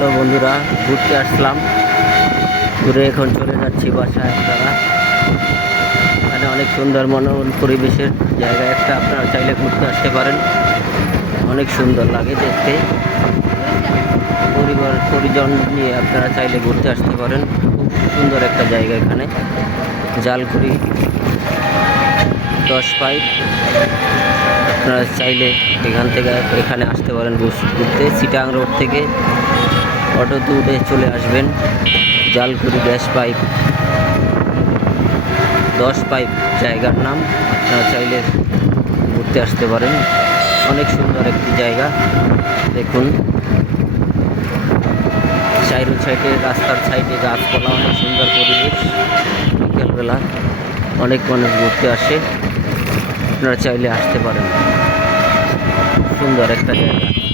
Hello বন্ধুরা, ঘুরতে আসলাম। ঘুরে এখন চলে যাচ্ছি বাসায়। আপনারা এখানে অনেক সুন্দর মনোরম পরিবেশের জায়গা একটা, আপনারা চাইলে ঘুরতে আসতে পারেন। অনেক সুন্দর লাগে দেখতে। পরিজন নিয়ে আপনারা চাইলে ঘুরতে আসতে পারেন। খুব সুন্দর একটা জায়গা এখানে। জালকুড়ি 10 পাইপ। আপনারা চাইলে এখান থেকে এখানে আসতে পারেন ঘুরতে। চিটাং রোড থেকে অটোতে উঠে চলে আসবেন। জালকুড়ি 10 পাইপ, 10 পাইপ জায়গার নাম। আপনারা চাইলে ঘুরতে আসতে পারেন। অনেক সুন্দর একটি জায়গা। দেখুন, চাইরো সাইডে, রাস্তার সাইডে গাছপালা, অনেক সুন্দর পরিবেশ। বিকেলবেলা অনেক মানুষ ঘুরতে আসে। আপনারা চাইলে আসতে পারেন। সুন্দর একটা জায়গা।